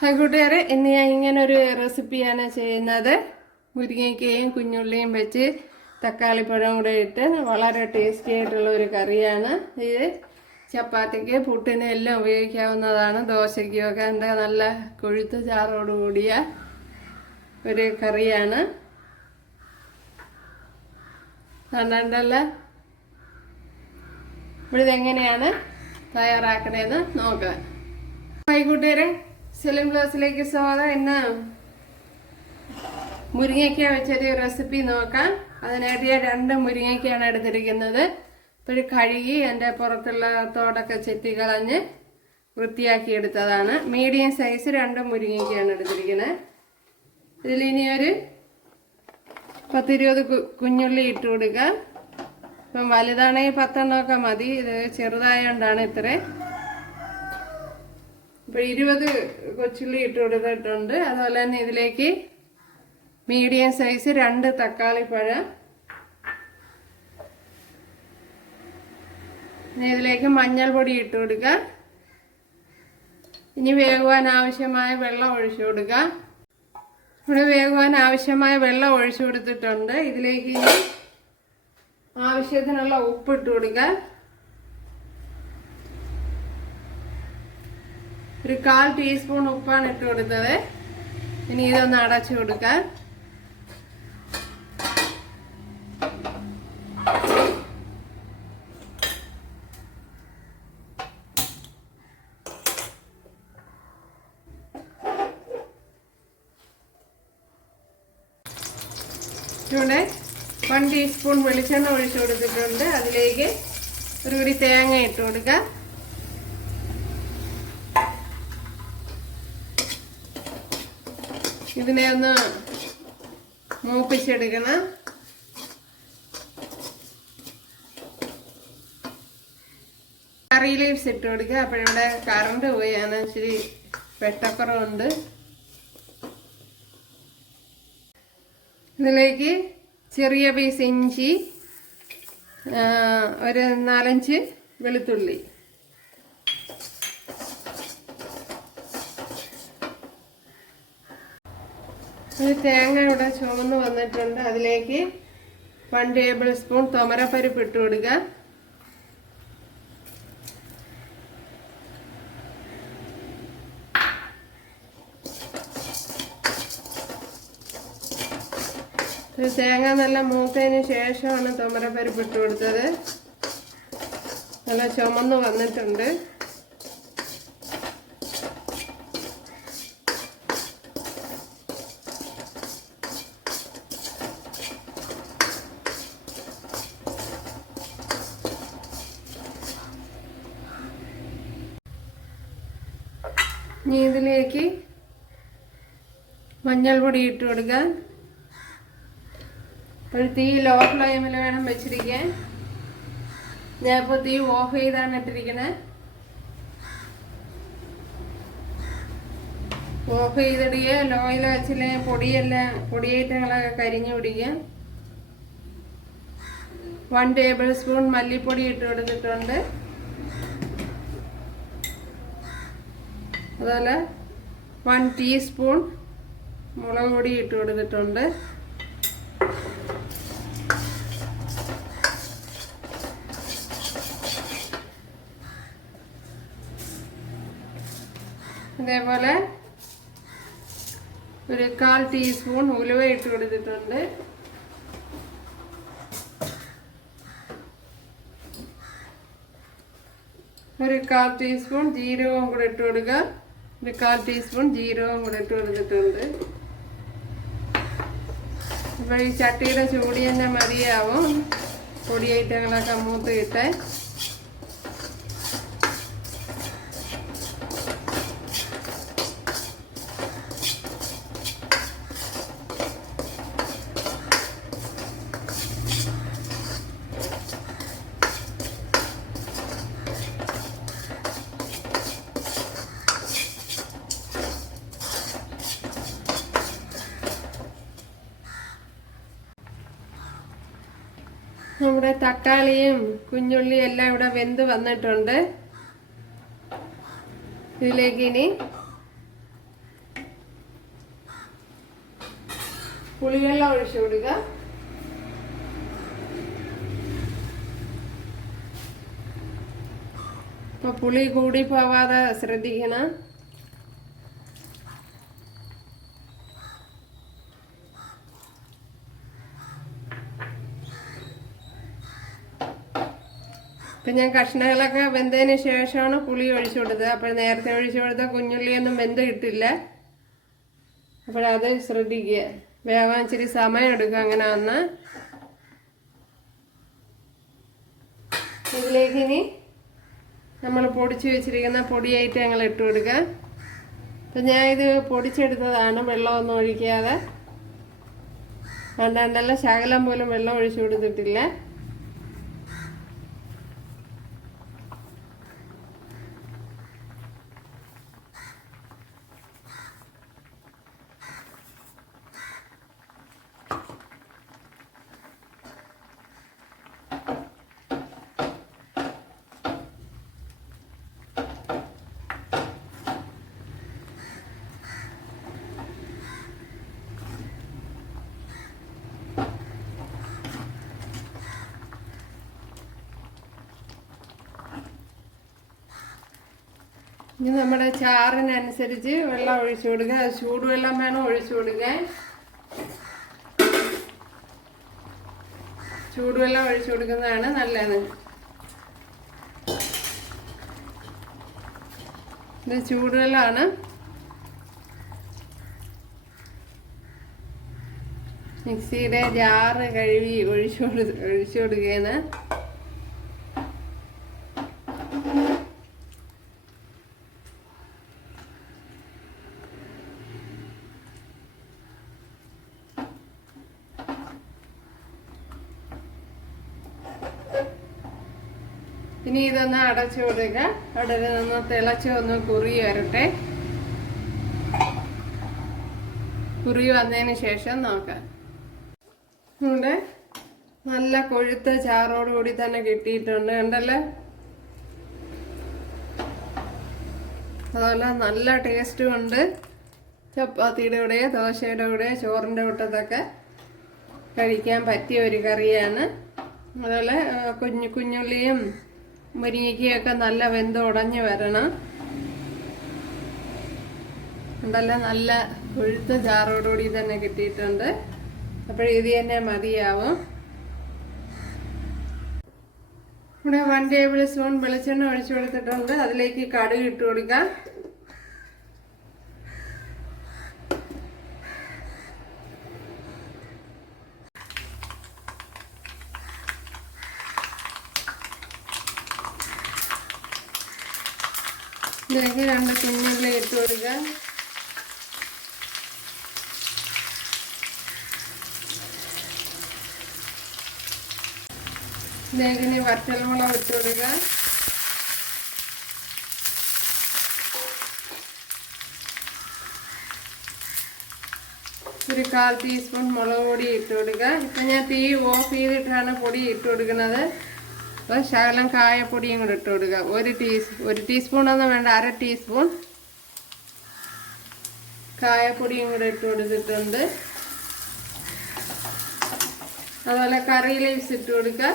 Hi കൂട്ടുകാരെ, ഇന്ന് ഞാൻ ഇങ്ങനൊരു റെസിപ്പിയാണ് ചെയ്യുന്നത്. മുരിങ്ങയ്ക്കയും കുഞ്ഞുള്ളിയും വെച്ച് തക്കാളിപ്പഴം കൂടെ ഇട്ട് വളരെ ടേസ്റ്റി ആയിട്ടുള്ള ഒരു കറിയാണ് ഇത്. ചപ്പാത്തിക്ക് പുട്ടിന് എല്ലാം ഉപയോഗിക്കാവുന്നതാണ്. ദോശയ്ക്കൊക്കെ എന്താ നല്ല കൊഴുത്ത ചാറോട് കൂടിയ ഒരു കറിയാണ്. കണ്ടല്ല ഇവിടെ ഇതെങ്ങനെയാണ് തയ്യാറാക്കണേന്ന് നോക്കാം. ഹായ് കൂട്ടുകാരെ, സെലിം ബ്ലോസിലേക്ക് സ്വാഗതം. ഇന്ന് മുരിങ്ങയ്ക്ക വെച്ചൊരു റെസിപ്പി നോക്കാം. അതിനായിട്ട് ഞാൻ 2 മുരിങ്ങയ്ക്കയാണ് എടുത്തിരിക്കുന്നത്. ഇപ്പോഴും കഴുകി എൻ്റെ പുറത്തുള്ള തോടൊക്കെ ചെത്തി കളഞ്ഞ് വൃത്തിയാക്കി എടുത്തതാണ്. മീഡിയം സൈസ് 2 മുരിങ്ങയ്ക്കയാണ് എടുത്തിരിക്കുന്നത്. ഇതിലിനി ഒരു 10-20 കുഞ്ഞുള്ളി ഇട്ട് കൊടുക്കുക. ഇപ്പം വലുതാണെങ്കിൽ 10 എണ്ണമൊക്കെ മതി. ഇത് ചെറുതായതുകൊണ്ടാണ് ഇത്രയും. ഇപ്പോൾ 20 കൊച്ചുള്ളി ഇട്ട് കൊടുത്തിട്ടുണ്ട്. അതുപോലെ തന്നെ ഇതിലേക്ക് മീഡിയം സൈസ് 2 തക്കാളിപ്പഴം, ഇതിലേക്ക് മഞ്ഞൾപ്പൊടി ഇട്ട് കൊടുക്കുക. ഇനി വേകുവാൻ ആവശ്യമായ വെള്ളം ഒഴിച്ചു കൊടുക്കുക. ഇവിടെ വേകുവാൻ ആവശ്യമായ വെള്ളം ഒഴിച്ചു കൊടുത്തിട്ടുണ്ട്. ഇതിലേക്ക് ഇനി ആവശ്യത്തിനുള്ള ഉപ്പിട്ട് കൊടുക്കുക. ഒരു 1/4 ടീസ്പൂൺ ഉപ്പാണ് ഇട്ട് കൊടുത്തത്. ഇനി ഇതൊന്ന് അടച്ചു കൊടുക്കാം. ഇവിടെ 1 ടീസ്പൂൺ വെളിച്ചെണ്ണ ഒഴിച്ചു കൊടുത്തിട്ടുണ്ട്. അതിലേക്ക് ഒരു പിടി തേങ്ങ ഇട്ട് കൊടുക്കാം. ഇതിനെ ഒന്ന് മൂപ്പിച്ചെടുക്കണം. കറി ലീവ്സ് ഇട്ട് കൊടുക്കുക. അപ്പോഴിവിടെ കറണ്ട് പോയാണ്, ഇച്ചിരി വെട്ടക്കുറവുണ്ട്. ഇതിലേക്ക് ചെറിയ പീസ് ഇഞ്ചി, ഒരു 4-5 വെളുത്തുള്ളി, ഒരു തേങ്ങ ഇവിടെ ചുവന്ന് വന്നിട്ടുണ്ട്. അതിലേക്ക് 1 ടേബിൾ സ്പൂൺ തുമരപ്പരിപ്പ് ഇട്ട് കൊടുക്കുക. തേങ്ങ നല്ല മൂത്തതിന് ശേഷമാണ് തുമരപ്പരിപ്പ് ഇട്ട് കൊടുത്തത്. നല്ല ചുമന്ന് വന്നിട്ടുണ്ട്. ഇനി ഇതിലേക്ക് മഞ്ഞൾപ്പൊടി ഇട്ട് കൊടുക്കാൻ. ഒരു തീ ലോ ഫ്ലെയിമിൽ വേണം വെച്ചിരിക്കാൻ. ഞാനിപ്പോൾ തീ ഓഫ് ചെയ്താണ് ഇട്ടിരിക്കുന്നത്. ഓഫ് ചെയ്തിടുക. ലോയിൽ വെച്ചില്ലേ പൊടിയേറ്റങ്ങളൊക്കെ കരിഞ്ഞു പിടിക്കുക. 1 ടേബിൾ സ്പൂൺ മല്ലിപ്പൊടി ഇട്ട് കൊടുത്തിട്ടുണ്ട്. അതുപോലെ 1 ടീസ്പൂൺ മുളക് പൊടി ഇട്ട് കൊടുത്തിട്ടുണ്ട്. അതേപോലെ ഒരു 1/4 ടീസ്പൂൺ ഉലുവ ഇട്ട് കൊടുത്തിട്ടുണ്ട്. ഒരു 1/4 ടീസ്പൂൺ ജീരകവും കൂടെ ഇട്ട് കൊടുക്കുക. ഒരു 1/4 ടീസ്പൂൺ ജീരകവും കൂടെ ഇട്ട് കൊടുത്തിട്ടുണ്ട്. അപ്പോൾ ഈ ചട്ടിയുടെ ചൂടി തന്നെ മതിയാവും പൊടി ഐറ്റങ്ങളൊക്കെ മൂത്ത് ഇട്ട്. നമ്മുടെ തക്കാളിയും കുഞ്ഞുള്ളിയും എല്ലാം ഇവിടെ വെന്ത് വന്നിട്ടുണ്ട്. ഇതിലേക്ക് ഇനി പുളിവെള്ളം ഒഴിച്ചു കൊടുക്കുക. അപ്പോൾ പുളി കൂടി പോവാതെ ശ്രദ്ധിക്കണം. ഇപ്പം ഞാൻ കഷ്ണങ്ങളൊക്കെ വെന്തതിന് ശേഷമാണ് പുളി ഒഴിച്ചു കൊടുത്തത്. അപ്പോൾ നേരത്തെ ഒഴിച്ചു കൊടുത്ത കുഞ്ഞുള്ളിയൊന്നും വെന്ത് കിട്ടില്ല. അപ്പോഴത് ശ്രദ്ധിക്കുക. വേവാൻ ഇച്ചിരി സമയം എടുക്കുക. അങ്ങനെ വന്ന് ഇതിലേക്ക് ഇനി നമ്മൾ പൊടിച്ച് വെച്ചിരിക്കുന്ന പൊടിയായിട്ട് ഞങ്ങൾ ഇട്ട് കൊടുക്കുക. അപ്പം ഞാൻ ഇത് പൊടിച്ചെടുത്തതാണ്, വെള്ളമൊന്നും ഒഴിക്കാതെ. കണ്ടല്ല, ശകലം പോലും വെള്ളം ഒഴിച്ചു കൊടുത്തിട്ടില്ല. ഇനി നമ്മുടെ ചാറിനനുസരിച്ച് വെള്ളം ഒഴിച്ചു കൊടുക്കുക. ചൂടുവെള്ളം വേണം ഒഴിച്ചു കൊടുക്കാൻ. ചൂടുവെള്ളം ഒഴിച്ചു കൊടുക്കുന്നതാണ് നല്ലത്. ഇത് ചൂടുവെള്ളമാണ്. മിക്സിയുടെ ജാറ് കഴുകി ഒഴിച്ചു കൊടുക്കുകയാണ്. ഇനി ഇതൊന്ന് അടച്ചു കൊടുക്കുക. അവിടെ നിന്ന് തിളച്ച് ഒന്ന് കുറി വരട്ടെ. കുറി വന്നതിന് ശേഷം നോക്കാം. ഇവിടെ നല്ല കൊഴുത്ത ചാറോടുകൂടി തന്നെ കിട്ടിയിട്ടുണ്ട്. കണ്ടല്ലേ? അതുപോലെ നല്ല ടേസ്റ്റും ഉണ്ട്. ചപ്പാത്തിയുടെ കൂടെ, ദോശയുടെ കൂടെ, ചോറിൻ്റെ കൂട്ടത്തൊക്കെ കഴിക്കാൻ പറ്റിയ ഒരു കറിയാണ്. അതുപോലെ കുഞ്ഞുള്ളിയും മുരിങ്ങയ്ക്കൊക്കെ നല്ല വെന്ത് ഉടഞ്ഞ് വരണം. ഉണ്ടല്ലോ, നല്ല കൊഴുത്ത ചാറോടുകൂടി തന്നെ കിട്ടിയിട്ടുണ്ട്. അപ്പോൾ ഇത് തന്നെ മതിയാവും. ഇവിടെ 1 ടേബിൾ സ്പൂൺ വെളിച്ചെണ്ണ ഒഴിച്ചു കൊടുത്തിട്ടുണ്ട്. അതിലേക്ക് കടുക് ഇട്ട് കൊടുക്കാം. ഇതിലേക്ക് 2 കുഞ്ഞുള്ളി ഇട്ട് കൊടുക്കുക. ഇതിലേക്ക് ഇനി വറ്റൽമുളക് ഇട്ട് കൊടുക്കുക. ഒരു 1/4 ടീസ്പൂൺ മുളക് പൊടി ഇട്ട് കൊടുക്കുക. ഇപ്പം ഞാൻ തീ ഓഫ് ചെയ്തിട്ടാണ് പൊടി ഇട്ട് കൊടുക്കുന്നത്. അപ്പോൾ ശകലം കായപ്പൊടിയും കൂടെ ഇട്ട് കൊടുക്കുക. ഒരു ടീസ്പൂണൊന്നും വേണ്ട, 1/2 ടീസ്പൂൺ കായപ്പൊടിയും കൂടെ ഇട്ട് കൊടുത്തിട്ടുണ്ട്. അതുപോലെ കറി ലീവ്സ് ഇട്ട് കൊടുക്കുക.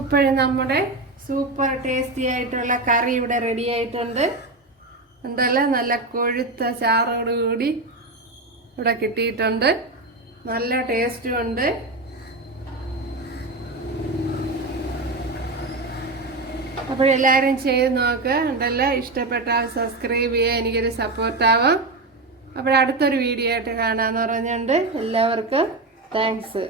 അപ്പോഴും നമ്മുടെ സൂപ്പർ ടേസ്റ്റി ആയിട്ടുള്ള കറി ഇവിടെ റെഡി ആയിട്ടുണ്ട്. എന്തല്ല, നല്ല കൊഴുത്ത ചാറോടുകൂടി ഇവിടെ കിട്ടിയിട്ടുണ്ട്. നല്ല ടേസ്റ്റും ഉണ്ട്. അപ്പോഴെല്ലാവരും ചെയ്ത് നോക്കുക. ഉണ്ടല്ലോ, ഇഷ്ടപ്പെട്ടാൽ സബ്സ്ക്രൈബ് ചെയ്യുക, എനിക്കൊരു സപ്പോർട്ടാവും. അപ്പോഴടുത്തൊരു വീഡിയോ ആയിട്ട് കാണാമെന്ന് പറഞ്ഞുകൊണ്ട് എല്ലാവർക്കും താങ്ക്സ്.